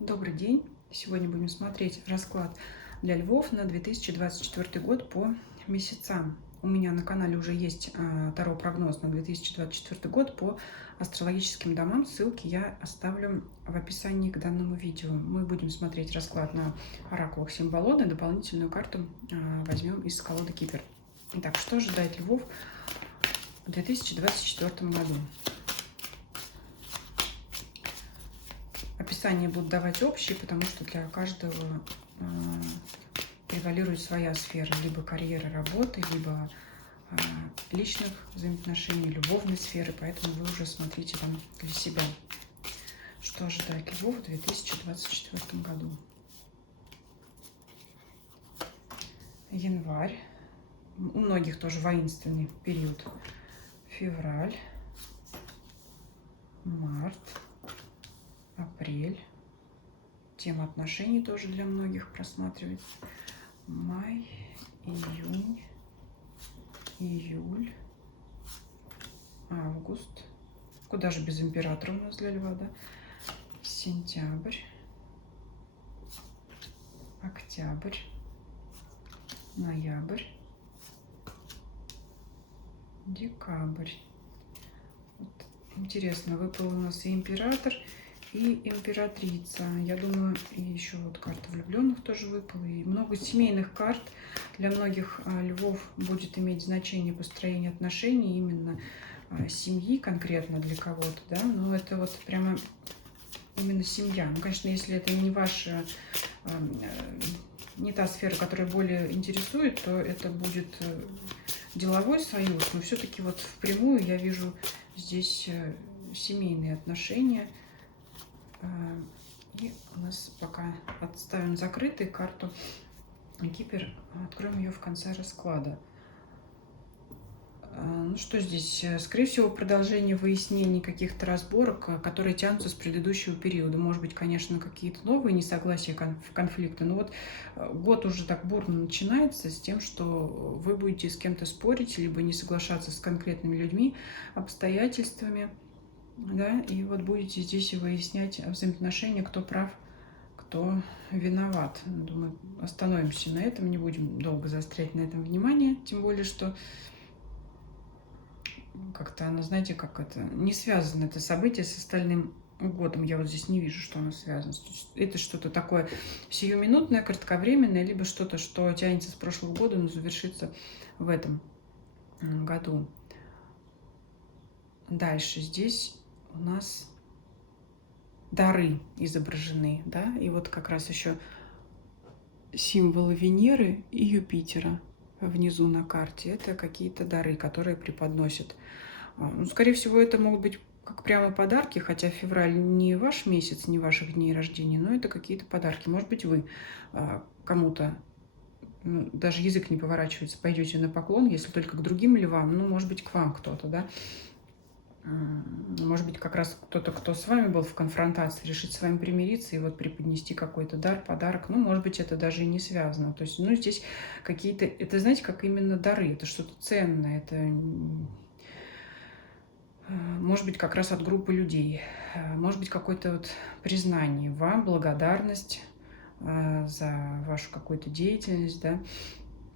Добрый день! Сегодня будем смотреть расклад для львов на 2024 год по месяцам. У меня на канале уже есть таро-прогноз на 2024 год по астрологическим домам. Ссылки я оставлю в описании к данному видео. Мы будем смотреть расклад на оракулах Символода. Дополнительную карту возьмем из колоды Кипер. Итак, что ожидает львов в 2024 году? Описание будут давать общие, потому что для каждого превалирует своя сфера. Либо карьера, работы, либо личных взаимоотношений, любовной сферы. Поэтому вы уже смотрите там для себя, что ожидает львов в 2024 году. Январь. У многих тоже воинственный период. Февраль. Март. Апрель. Тема отношений тоже для многих просматривается. Май, июнь, июль, август. Куда же без императора у нас для льва, да? Сентябрь, октябрь, ноябрь, декабрь. Вот, интересно, выпал у нас и император, и императрица. Я думаю, и еще вот карта влюбленных тоже выпала. И много семейных карт. Для многих львов будет иметь значение построение отношений, именно семьи конкретно для кого-то, да. Но это вот прямо именно семья. Ну, конечно, если это не ваша, не та сфера, которая более интересует, то это будет деловой союз. Но все-таки вот впрямую я вижу здесь семейные отношения. И у нас пока отставим закрытой карту Кипер, откроем ее в конце расклада. Ну что здесь? Скорее всего, продолжение выяснений каких-то разборок, которые тянутся с предыдущего периода. Может быть, конечно, какие-то новые несогласия, конфликты. Но вот год уже так бурно начинается с тем, что вы будете с кем-то спорить, либо не соглашаться с конкретными людьми, обстоятельствами. Да, и вот будете здесь и выяснять взаимоотношения, кто прав, кто виноват. Думаю, остановимся на этом, не будем долго заострять на этом внимание, тем более, что как-то оно, знаете, как это, не связано это событие с остальным годом. Я вот здесь не вижу, что оно связано. Это что-то такое сиюминутное, кратковременное, либо что-то, что тянется с прошлого года, но завершится в этом году. Дальше здесь у нас дары изображены, да, и вот как раз еще символы Венеры и Юпитера внизу на карте. Это какие-то дары, которые преподносят. Ну, скорее всего, это могут быть как прямо подарки, хотя февраль не ваш месяц, не ваших дней рождения, но это какие-то подарки. Может быть, вы кому-то, ну, даже язык не поворачивается, пойдете на поклон, если только к другим львам, ну, может быть, к вам кто-то, да. Может быть, как раз кто-то, кто с вами был в конфронтации, решит с вами примириться и вот преподнести какой-то дар, подарок. Ну, может быть, это даже и не связано. То есть, ну, здесь какие-то... Это, знаете, как именно дары. Это что-то ценное. Это, может быть, как раз от группы людей. Может быть, какое-то вот признание вам, благодарность за вашу какую-то деятельность, да.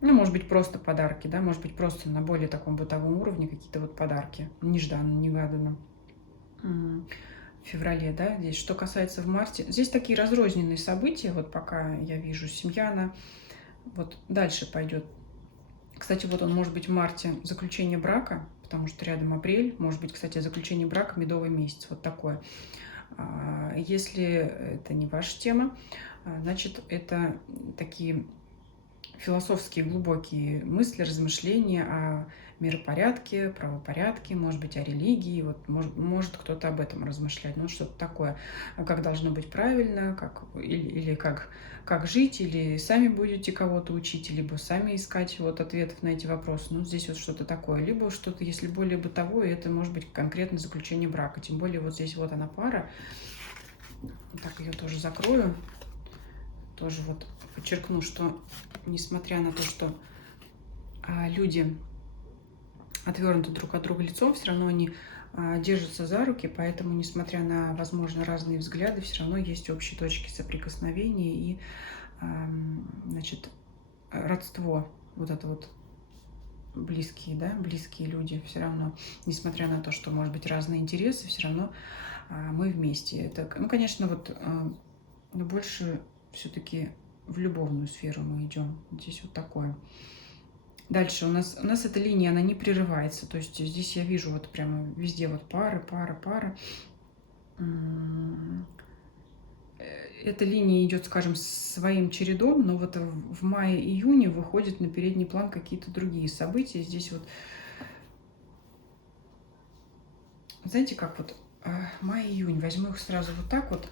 Ну, может быть, просто подарки, да, может быть, просто на более таком бытовом уровне какие-то вот подарки, нежданно, негаданно. В феврале, да, здесь. Что касается в марте, здесь такие разрозненные события, вот пока я вижу, семья, она вот дальше пойдет. Кстати, вот он может быть в марте заключение брака, потому что рядом апрель, может быть, кстати, заключение брака, медовый месяц, вот такое. Если это не ваша тема, значит, это такие философские глубокие мысли, размышления о миропорядке, правопорядке, может быть, о религии. Вот может кто-то об этом размышлять. Ну, что-то такое, как должно быть правильно, как, или как жить, или сами будете кого-то учить, либо сами искать вот ответов на эти вопросы. Ну, здесь вот что-то такое. Либо что-то, если более бытовое, это может быть конкретно заключение брака. Тем более вот здесь вот она пара. Так, ее тоже закрою. Тоже вот подчеркну, что несмотря на то, что люди отвернуты друг от друга лицом, все равно они держатся за руки, поэтому, несмотря на, возможно, разные взгляды, все равно есть общие точки соприкосновения и, значит, родство, вот это вот близкие, да, близкие люди, все равно, несмотря на то, что, может быть, разные интересы, все равно мы вместе. Это, ну, конечно, вот больше все-таки в любовную сферу мы идем. Здесь вот такое. Дальше у нас эта линия, она не прерывается. То есть здесь я вижу вот прямо везде вот пары, пара, пара. Эта линия идет, скажем, своим чередом, но вот в мае-июне выходят на передний план какие-то другие события. Здесь вот, знаете, как вот май-июнь, возьму их сразу вот так вот.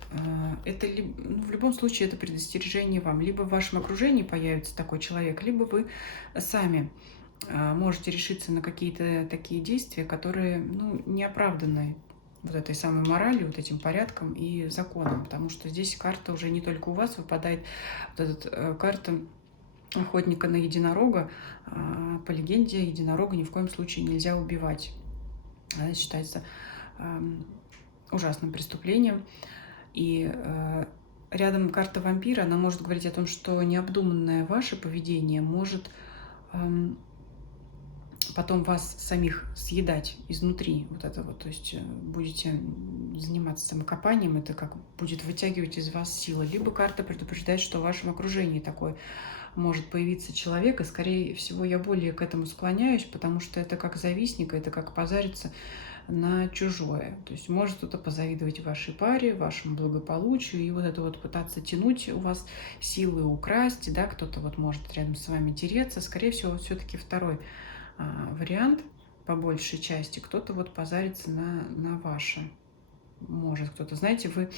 Это ну, в любом случае это предостережение вам. Либо в вашем окружении появится такой человек, либо вы сами можете решиться на какие-то такие действия, которые, ну, не оправданы вот этой самой моралью, вот этим порядком и законом, потому что здесь карта уже не только у вас выпадает, вот эта карта охотника на единорога. По легенде, единорога ни в коем случае нельзя убивать. Это считается ужасным преступлением. И рядом карта вампира, она может говорить о том, что необдуманное ваше поведение может потом вас самих съедать изнутри. Вот это вот, то есть будете заниматься самокопанием, это как будет вытягивать из вас силы. Либо карта предупреждает, что в вашем окружении такой может появиться человек, и, скорее всего, я более к этому склоняюсь, потому что это как завистник, это как позариться на чужое. То есть может кто-то позавидовать вашей паре, вашему благополучию, и вот это вот пытаться тянуть у вас силы, украсть, да, кто-то вот может рядом с вами тереться. Скорее всего, все-таки второй вариант, по большей части, кто-то вот позарится на ваше. Может кто-то, знаете, вы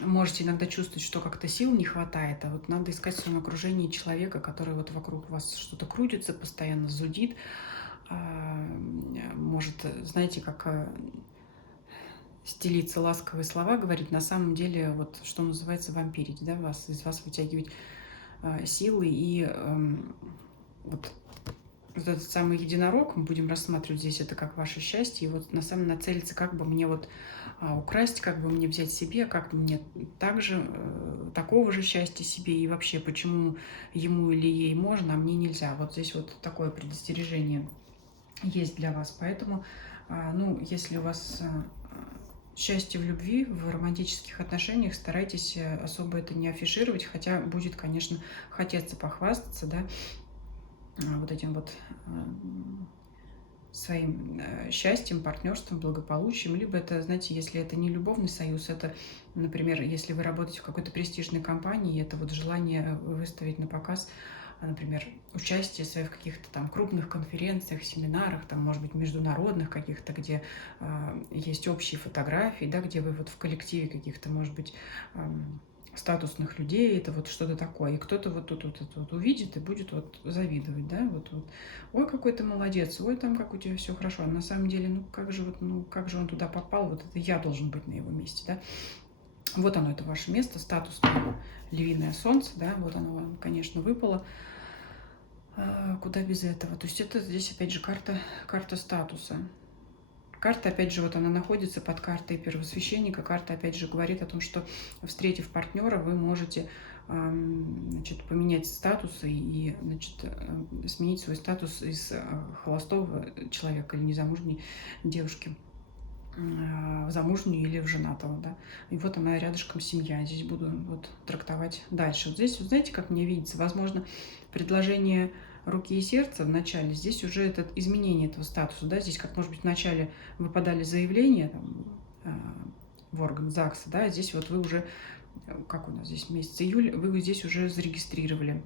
можете иногда чувствовать, что как-то сил не хватает, а вот надо искать в своем окружении человека, который вот вокруг вас что-то крутится, постоянно зудит, может, знаете, как стелиться ласковые слова, говорить, на самом деле, вот что называется, вампирить, да, вас, из вас вытягивать силы и вот этот самый единорог, мы будем рассматривать здесь это как ваше счастье, и вот на самом нацелиться, как бы мне вот украсть, как бы мне взять себе, как бы мне также, такого же счастья себе, и вообще, почему ему или ей можно, а мне нельзя. Вот здесь вот такое предостережение есть для вас. Поэтому, ну, если у вас счастье в любви, в романтических отношениях, старайтесь особо это не афишировать, хотя будет, конечно, хотеться похвастаться, да, вот этим вот своим счастьем, партнерством, благополучием. Либо это, знаете, если это не любовный союз, это, например, если вы работаете в какой-то престижной компании, это вот желание выставить на показ, например, участие свое в каких-то там крупных конференциях, семинарах, там, может быть, международных каких-то, где есть общие фотографии, да, где вы вот в коллективе каких-то, может быть, статусных людей, это вот что-то такое. И кто-то вот тут вот увидит и будет вот завидовать, да, вот. Ой, какой ты молодец, ой, там как у тебя все хорошо. А на самом деле, ну как же вот, ну как же он туда попал, вот это я должен быть на его месте, да. Вот оно, это ваше место, статусное львиное солнце, да, вот оно вам, конечно, выпало. Куда без этого? То есть это здесь, опять же, карта статуса. Карта, опять же, вот она находится под картой первосвященника. Карта, опять же, говорит о том, что, встретив партнера, вы можете, значит, поменять статус и, значит, сменить свой статус из холостого человека или незамужней девушки в замужнюю или в женатого, да. И вот она рядышком семья. Здесь буду вот трактовать дальше. Вот здесь, вот знаете, как мне видится, возможно, предложение руки и сердца в начале, здесь уже это изменение этого статуса, да, здесь как, может быть, в начале вы подали заявление там, в орган ЗАГСа, да, здесь вот вы уже, как у нас здесь месяц июль, вы здесь уже зарегистрировали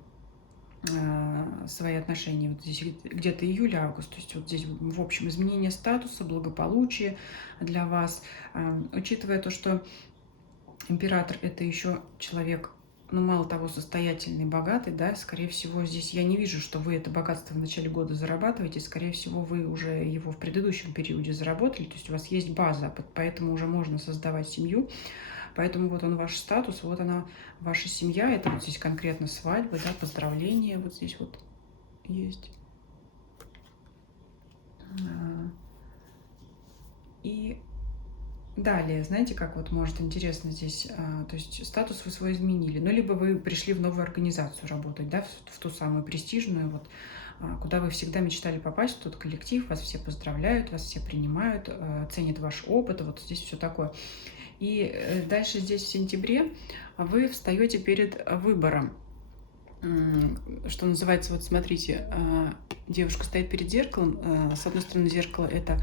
свои отношения, вот здесь где-то июль-август, то есть вот здесь, в общем, изменение статуса, благополучие для вас, учитывая то, что император — это еще человек, ну, мало того, состоятельный, богатый, да, скорее всего, здесь я не вижу, что вы это богатство в начале года зарабатываете, скорее всего, вы уже его в предыдущем периоде заработали, то есть у вас есть база, поэтому уже можно создавать семью, поэтому вот он ваш статус, вот она ваша семья, это вот здесь конкретно свадьба, да, поздравления, вот здесь вот есть. И далее, знаете, как вот может интересно здесь, то есть статус вы свой изменили, ну, либо вы пришли в новую организацию работать, да, в ту самую престижную, вот, куда вы всегда мечтали попасть, в тот коллектив, вас все поздравляют, вас все принимают, ценят ваш опыт, вот здесь все такое. И дальше здесь в сентябре вы встаете перед выбором, что называется, вот смотрите, девушка стоит перед зеркалом, с одной стороны зеркало это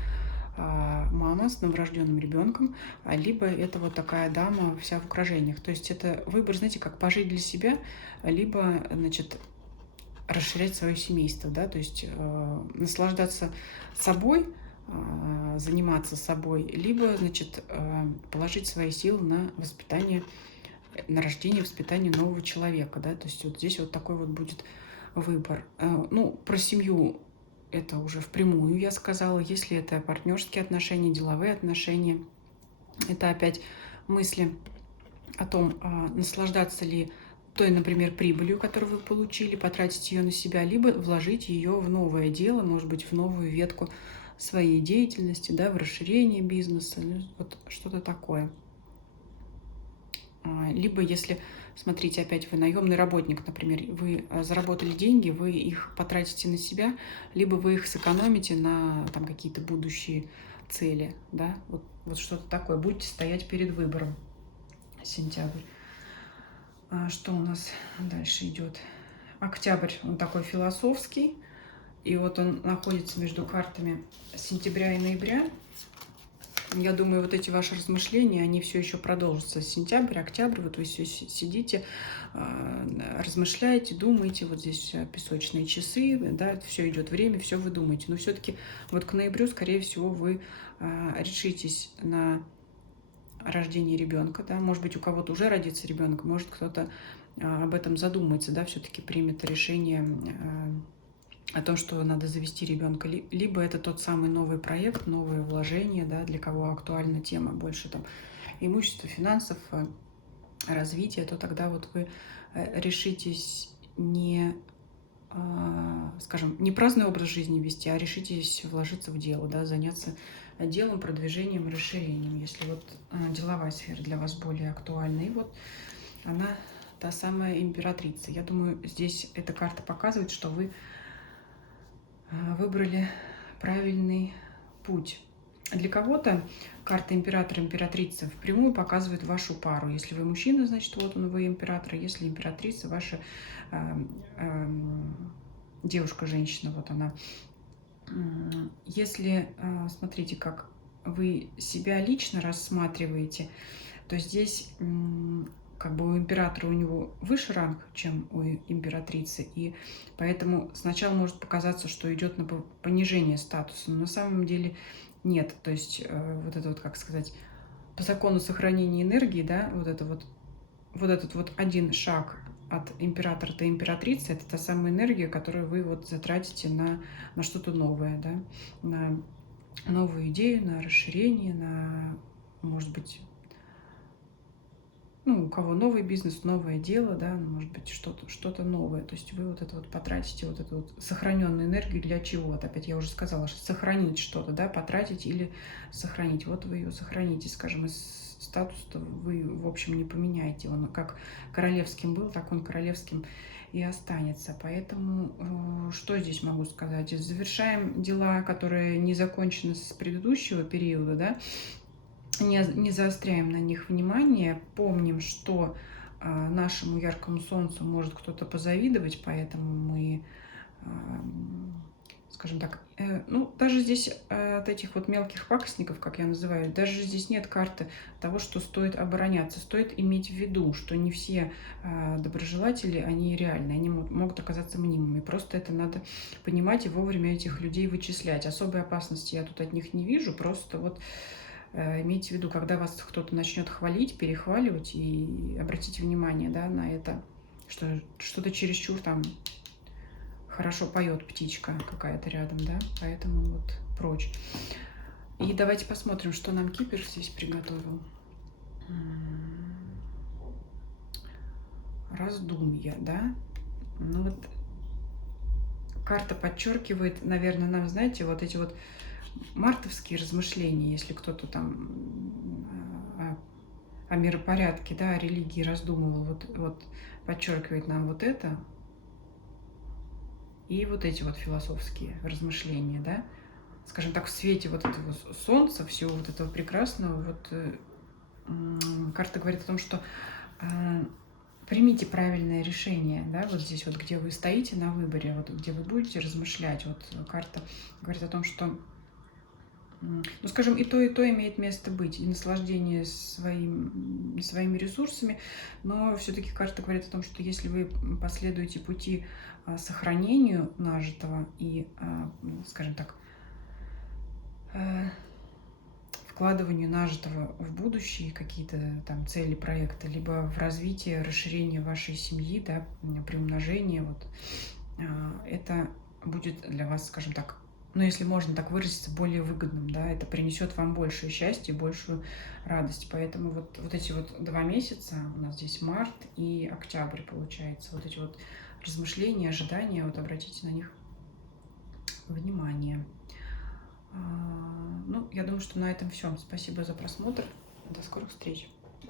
мама с новорожденным ребенком, либо это вот такая дама вся в украшениях. То есть это выбор, знаете, как пожить для себя, либо, значит, расширять свое семейство, да, то есть наслаждаться собой, заниматься собой, либо, значит, положить свои силы на воспитание, на рождение, воспитание нового человека, да, то есть вот здесь вот такой вот будет выбор. Ну, про семью это уже впрямую я сказала. Если это партнерские отношения, деловые отношения, это опять мысли о том, наслаждаться ли той, например, прибылью, которую вы получили, потратить ее на себя, либо вложить ее в новое дело, может быть, в новую ветку своей деятельности, да, в расширение бизнеса, ну, вот что-то такое. Либо если, смотрите, опять вы наемный работник, например, вы заработали деньги, вы их потратите на себя, либо вы их сэкономите на там какие-то будущие цели, да, вот что-то такое. Будете стоять перед выбором. Сентябрь. Что у нас дальше идет? Октябрь, он такой философский, и вот он находится между картами сентября и ноября. Я думаю, вот эти ваши размышления, они все еще продолжатся. Сентябрь, октябрь, вот вы все сидите, размышляете, думаете, вот здесь песочные часы, да, все идет время, все вы думаете. Но все-таки вот к ноябрю, скорее всего, вы решитесь на рождение ребенка, да, может быть, у кого-то уже родится ребенок, может, кто-то об этом задумается, да, все-таки примет решение о том, что надо завести ребенка, либо это тот самый новый проект, новые вложения, да, для кого актуальна тема больше там имущества, финансов, развития, то тогда вот вы решитесь не, скажем, не праздный образ жизни вести, а решитесь вложиться в дело, да, заняться делом, продвижением, расширением, если вот деловая сфера для вас более актуальна. И вот она, та самая императрица. Я думаю, здесь эта карта показывает, что вы выбрали правильный путь. Для кого-то карта императора, императрица впрямую показывает вашу пару. Если вы мужчина, значит, вот он, вы император. Если императрица, ваша девушка, женщина, вот она. Если, смотрите, как вы себя лично рассматриваете, то здесь как бы у императора, у него выше ранг, чем у императрицы, и поэтому сначала может показаться, что идет на понижение статуса, но на самом деле нет. То есть вот это вот, как сказать, по закону сохранения энергии, да, вот этот вот один шаг от императора до императрицы, это та самая энергия, которую вы вот затратите на что-то новое, да, на новую идею, на расширение, на, может быть, ну, у кого новый бизнес, новое дело, да, может быть, что-то новое. То есть вы вот это вот потратите, вот эту вот сохраненную энергию для чего-то. Опять я уже сказала, что сохранить что-то, да, потратить или сохранить. Вот вы ее сохраните, скажем, из статуса вы, в общем, не поменяете. Он как королевским был, так он королевским и останется. Поэтому что здесь могу сказать? Завершаем дела, которые не закончены с предыдущего периода, да, не заостряем на них внимание, помним, что нашему яркому солнцу может кто-то позавидовать, поэтому мы, скажем так, ну, даже здесь от этих вот мелких пакостников, как я называю, даже здесь нет карты того, что стоит обороняться. Стоит иметь в виду, что не все доброжелатели, они реальны, они могут оказаться мнимыми. Просто это надо понимать и вовремя этих людей вычислять. Особой опасности я тут от них не вижу, просто вот имейте в виду, когда вас кто-то начнет хвалить, перехваливать, и обратите внимание, да, на это, что что-то чересчур там хорошо поет птичка какая-то рядом, да, поэтому вот прочь. И давайте посмотрим, что нам Кипр здесь приготовил. Раздумья, да. Ну вот карта подчеркивает, наверное, нам, знаете, вот эти вот мартовские размышления, если кто-то там о миропорядке, да, о религии раздумывал, вот подчеркивает нам вот это, и вот эти вот философские размышления, да, скажем так, в свете вот этого солнца, всего вот этого прекрасного, вот карта говорит о том, что примите правильное решение, да, вот здесь вот, где вы стоите на выборе, вот где вы будете размышлять, вот карта говорит о том, что, ну, скажем, и то имеет место быть, и наслаждение своими ресурсами, но все-таки карта говорит о том, что если вы последуете пути сохранению нажитого и, скажем так, вкладыванию нажитого в будущие какие-то там цели проекта, либо в развитие, расширение вашей семьи, да, приумножение, вот, это будет для вас, скажем так, ну, если можно так выразиться, более выгодным, да, это принесет вам большее счастье, большую радость. Поэтому вот эти вот 2 месяца, у нас здесь март и октябрь получается, вот эти вот размышления, ожидания, вот обратите на них внимание. Ну, я думаю, что на этом все. Спасибо за просмотр. До скорых встреч.